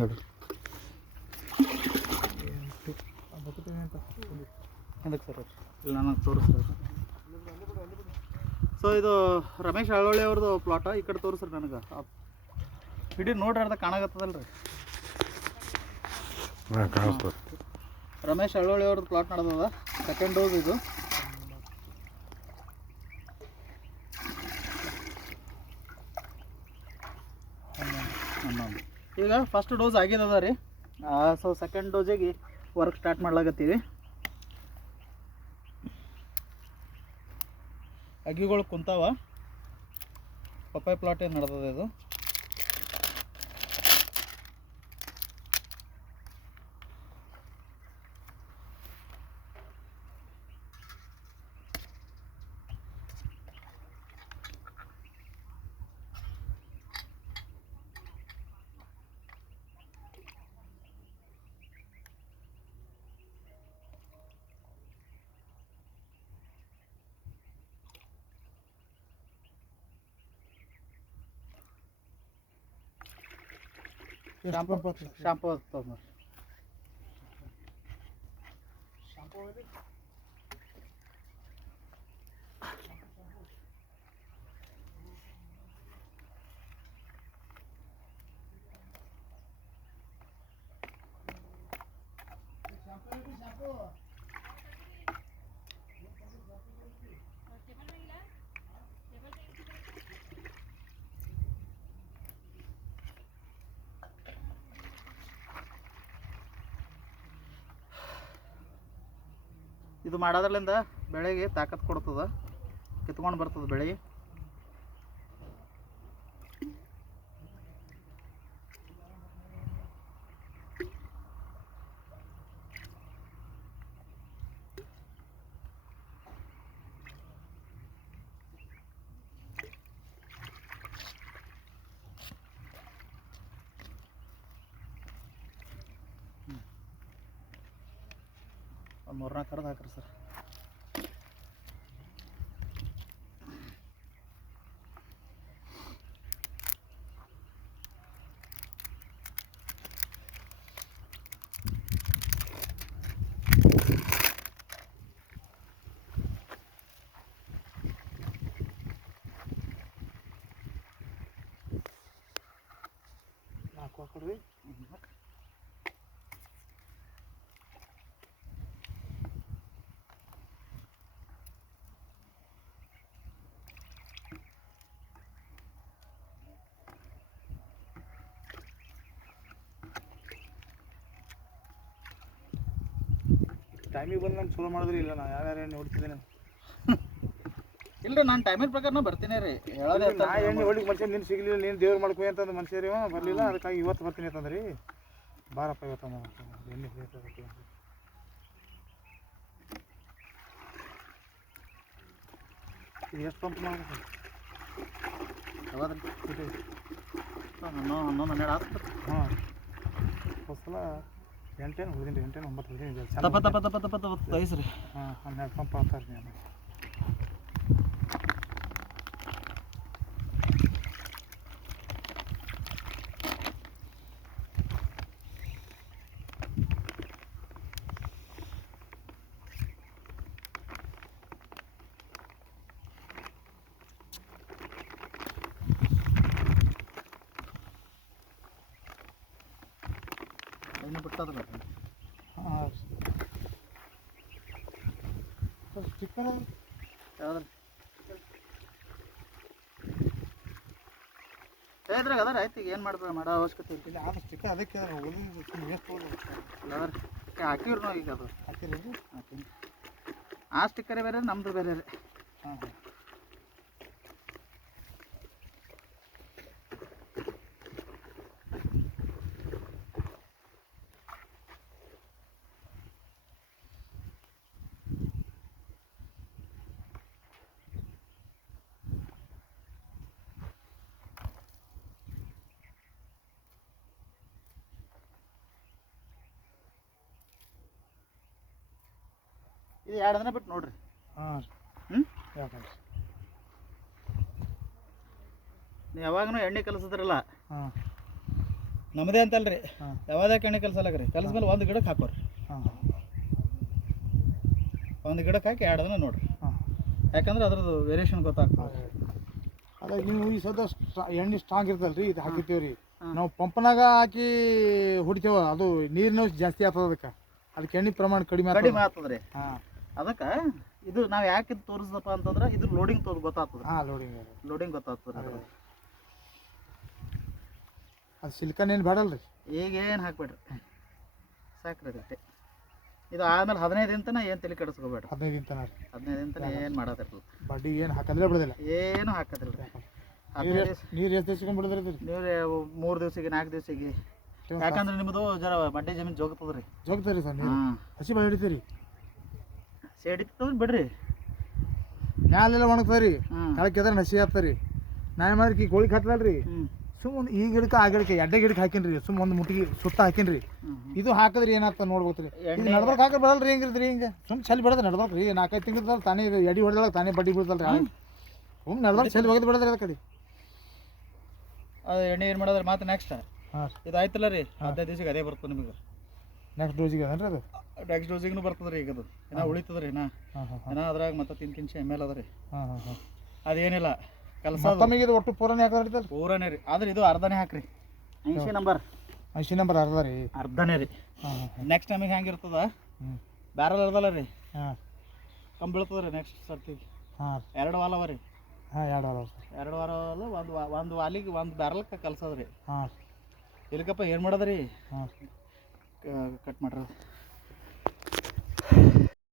ನೋಡಿರಿ ಅದಕ್ಕೆ ಸರ್ ಇಲ್ಲ ನನಗೆ ತೋರಿಸ್ರಿ. ಸೊ ಇದು ರಮೇಶ್ ಅಳವಳ್ಳಿ ಅವ್ರದ್ದು ಪ್ಲಾಟ. ಈ ಕಡೆ ತೋರಿಸ್ರಿ ನನಗೆ ಹಿಡಿ ನೋಡ್ರಿ ಅರ್ಧ ಕಾಣಾಗತ್ತದಲ್ರಿ. ರಮೇಶ್ ಅಳವಳ್ಳಿ ಅವ್ರದ್ದು ಪ್ಲಾಟ್ ನಡೆದದ. ಸೆಕೆಂಡ್ ಡೋಸ್ ಇದು. ಈಗ ಫಸ್ಟ್ ಡೋಸ್ ಆಗಿದದ ರೀ. ಸೊ ಸೆಕೆಂಡ್ ಡೋಸಿಗೆ ವರ್ಕ್ ಸ್ಟಾರ್ಟ್ ಮಾಡ್ಲಾಗತ್ತೀವಿ. ಅಗಿಗಳು ಕುಂತಾವ. ಪಪ್ಪಾಯ ಪ್ಲಾಟ್ ಏನು ನಡೆದದ ಇದು. ಶಾಂಪೂ ತೊಗೊಂಡ್ರಿ. ಇದು ಮಾಡೋದ್ರಲ್ಲಿಂದ ಬೆಳೆಗೆ ತಾಕತ್ತು ಕೊಡ್ತದೆ, ಕಿತ್ಕೊಂಡು ಬರ್ತದೆ ಬೆಳೆ. ಒಂದು 3-4 ಕರ್ದು ಹಾಕ್ರಿ ಸರ್. ಕೊಡ್ರಿ. ಟೈಮಿಗೆ ಬಂದು ನಾನು ಚಲೋ ಮಾಡಿದ್ರಿ. ಇಲ್ಲ ನಾನು ಯಾರ್ಯಾರು ನೋಡ್ತಿದ್ದೇನೆ. ಇಲ್ಲರಿ ನಾನು ಟೈಮಿನ ಪ್ರಕಾರನ ಬರ್ತೀನಿ ರೀ. ಹೇಳೋದೇ ನಾ ಎಣ್ಣೆ ಹೊಡಿಗೆ ಮನುಷ್ಯ ನೀನು ಸಿಗಲಿಲ್ಲ, ನೀನು ದೇವ್ರು ಮಾಡ್ಕೊ ಅಂತಂದು ಮನುಷ್ಯರಿ ಬರಲಿಲ್ಲ. ಅದಕ್ಕಾಗಿ ಇವತ್ತು ಬರ್ತೀನಿ ಅಂತಂದ್ರಿ. ಬಾರಪ್ಪ ಇವತ್ತು ಎಣ್ಣೆ ಹೇಳ್ತದೆ. ಎಷ್ಟು ಪಂಪ್ ಮಾಡ್ಬೇಕು? ಯಾವ್ದು 11-12 ಆಗ್ತದೆ. ಹಾಂ ಹೊಸಲ 8 ಹುಡುಗಿಂದ 8 9 ಹುಡುಗಿಂದ ತಪ್ಪ ಐಸ್ರಿ. ಹಾಂ 12 ಪಂಪ್ ಆಗ್ತಾರೆ ರೀ. ಎಣ್ಣೆ ಬಿಟ್ಟದ ಬೇಡ. ಹಾಂ ಸ್ಟಿಕ್ಕರ್ ಯಾವ್ದು ಇದ್ರಾಗ ಅದಾರ. ಆಯ್ತು ಈಗ ಏನು ಮಾಡೋ ಅವಶ್ಯಕತೆ ಇಲ್ಲ. ಇಲ್ಲ ಅದು ಸ್ಟಿಕ್ಕರ್ ಅದಕ್ಕೆ ಓದಿ ವೇಸ್ಟ್ ಹೋಗೋದು ಅದಾರ ಹಾಕಿವ್ರಿ ನಾವು. ಈಗ ಅದು ಹಾಕಿರಿ ಹಾಕಿ ಆ ಸ್ಟಿಕ್ಕರೇ ಬೇರೆ ನಮ್ಮದು ಬೇರೆ ರೀ. ಹಾಂ ಹಾಂ ಇದು 2 ದಿನ ಬಿಟ್ಟು ನೋಡ್ರಿ. ಹಾಂ ನೀವು ಯಾವಾಗೂ ಎಣ್ಣೆ ಕಲಿಸಿದ್ರಲ್ಲ, ಹಾಂ ನಮ್ಮದೇ ಅಂತಲ್ರಿ ಹಾಂ ಯಾವುದೇ ಕೆಮಿಕಲ್ಸ್ ಅಲ್ಲ ರೀ ಕಲಿಸ್ಮೇಲೆ ಒಂದು ಗಿಡಕ್ಕೆ ಹಾಕೋರಿ ಹಾಂ ಒಂದು ಗಿಡಕ್ಕೆ ಹಾಕಿ 2 ದಿನ ನೋಡ್ರಿ ಹಾಂ ಯಾಕಂದ್ರೆ ಅದ್ರದ್ದು ವೇರಿಯೇಷನ್ ಗೊತ್ತಾಗ್ತದೆ. ಅದ ನೀವು ಈ ಸದ ಎಣ್ಣೆ ಸ್ಟ್ರಾಂಗ್ ಇರ್ತಲ್ಲ ರೀ ಇದು ಹಾಕಿರ್ತೀವಿ ರೀ ನಾವು ಪಂಪ್ನಾಗ ಹಾಕಿ ಹೊಡಿತೇವ ಅದು ನೀರಿನ ಜಾಸ್ತಿ ಆಗ್ತದೆ ಅದಕ್ಕೆ ಎಣ್ಣೆ ಪ್ರಮಾಣ ಕಡಿಮೆ ಆಗ್ತದೆ ರೀ. ಹಾಂ ಅದಕ್ಕೆ ಇದು ನಾವು ಯಾಕೆ ತೋರಿಸ್ದಪ್ಪ ಅಂತಂದ್ರೆ ಇದು ಲೋಡಿಂಗ್ ಗೊತ್ತಾಗ್ತದೆ. ಹಾಂ ಲೋಡಿಂಗ್ ಗೊತ್ತಾಗ್ತದೆ. ಅದು ಸಿಲ್ಕನ್ ಏನು ಬೇಡಲ್ಲ ರೀ ಈಗ ಏನು ಹಾಕ್ಬೇಡ್ರಿ ಸಾಕ್ರಿ ಅದಕ್ಕೆ. ಇದು ಆಮೇಲೆ 15 ದಿನ ತನಕ ಏನು ತಲೆ ಕೆಡಿಸ್ಕೋಬೇಡ್ರಿ. 15 ದಿನ ತನಕ 15 ದಿನ ತನಕ ಏನು ಮಾಡೋದಿರಲ್ಲ. ಬಡ್ಡಿ ಏನು ಹಾಕೋದಿಲ್ಲ ಬಿಡೋದಿಲ್ಲ ಏನು ಹಾಕೋದಿಲ್ಲ ರೀ. ನೀರು ಎಷ್ಟು ತೆಚ್ಕೊಂಡು ಬಿಡೋದ್ರಿ ನೀವು 3 ದಿವಸಿಗೆ 4 ದಿವಸಿಗೆ ಯಾಕಂದ್ರೆ ನಿಮ್ಮದು ಜರ ಬಡ್ಡಿ ಜಮೀನು ಜೋಗ್ತದೆ ರೀ. ಜೋಗ್ತಾರೆ ಸರ್ ನೀರು ಹಸಿ ಬಾಯಿ ಹಿಡಿತೀರಿ ಸೇಡಿತ್ತಂದ್ರೆ ಬಿಡ್ರಿ ಮ್ಯಾಲೆಲ್ಲ ಒಣಗ್ತದೆ ರೀ ಕೆಳಕ್ಕೆ ಎದ್ರೆ ಹಸಿ ಆಗ್ತದೆ ರೀ. ನಾ ಮಾಡ್ರಿ ಈ ಗೋಳಿಗೆ ಹಾಕ್ದಲ್ಲ ರೀ ಸುಮ್ಮನೆ ಈ ಗಿಡಕ್ಕೆ ಆ ಗಿಡಕ್ಕೆ ಎಡ್ಡೆ ಗಿಡಕ್ಕೆ ಹಾಕಿನ್ರಿ ಸುಮ್ಮ ಒಂದು ಮುಟ್ಟಿಗೆ ಸುತ್ತ ಹಾಕಿನ್ರಿ ಇದು ಹಾಕಿದ್ರಿ ಏನಾಗ್ತದೆ ನೋಡ್ಬೋದ್ರಿ. ಇದು ನಡ್ಬರ್ಕ್ ಹಾಕಿ ಬಿಡಲ್ರಿ ಹೆಂಗಿರ್ತೀರಿ ಹಿಂಗೆ ಸುಮ್ಮನೆ ಚಲಿ ಬಿಡೋದು ನಡ್ಬರ್ಕ್ ರೀ 4-5 ತಿಂಗಳು ತಾನೇ ಎಡಿ ಹೊಡೆದಾಗ ತಾನೇ ಬಡ್ಡಿ ಬೀಳ್ತಲ್ಲ ರೀ ಸುಮ್ಮನೆ ನಡ್ಬರ್ಕ್ ಚಲಿ ಒಗೆದು ಬಿಡೋದ್ರಿ ಅದ ಕಡೆ. ಅದು ಎಣ್ಣೆ ಏನು ಮಾಡೋದ್ರಿ ಮತ್ತೆ ನೆಕ್ಸ್ಟ್ ಹಾಂ ಇದು ಆಯ್ತಲ್ಲ ರೀ 15 ದಿವಸಿಗೆ ಅದೇ ಬರ್ತದೆ ನಿಮಗೆ. ನೆಕ್ಸ್ಟ್ ಡೋಸಿಗೆ ಅದನ್ರಿ ಅದು ನೆಕ್ಸ್ಟ್ ಡೋಸಿಗೂ ಬರ್ತದೆ ರೀ. ಈಗ ಅದು ಇನ್ನೂ ಉಳಿತದೆ ರೀ ಇನ್ನೂ ಅದ್ರಾಗ ಮತ್ತೆ 3 ml ಅದ ರೀ. ಅದೇನಿಲ್ಲ ಕಲ್ಸೋದು ತಮಗೆ ಇದು ಒಟ್ಟು ಪೂರನೇ ಹಾಕೋದಿರ್ತಲ್ಲ ಪೂರನೇ ರೀ. ಆದ್ರೆ ಇದು ಅರ್ಧನೇ ಹಾಕ್ರಿ 80 ನಂಬರ್ 80 ನಂಬರ್ ಅರ್ಧ ರೀ ಅರ್ಧನೇ ರೀ. ನೆಕ್ಸ್ಟ್ ಟೈಮಿಗೆ ಹೆಂಗಿರ್ತದ ಬ್ಯಾರಲ್ ಅರ್ಧಲ್ಲ ರೀ ಹಾಂ ಕಮ್ಮಿ ಬೀಳ್ತದೆ ರೀ ನೆಕ್ಸ್ಟ್ ಸರ್ತಿಗೆ. ಹಾಂ 2 ವಾಲ ರೀ. ಹಾಂ 2 ವಾರ 2 ವಾರ ಒಂದು ವಾಲಿಗೆ ಒಂದು ಬ್ಯಾರಲ್ಗೆ ಕಲ್ಸೋದು ರೀ. ಹಾಂ ಇಲ್ಲಕಪ್ಪ ಏನು ಮಾಡೋದ್ರಿ ಹಾಂ ಕಟ್ ಮಾಡ್ರಿ.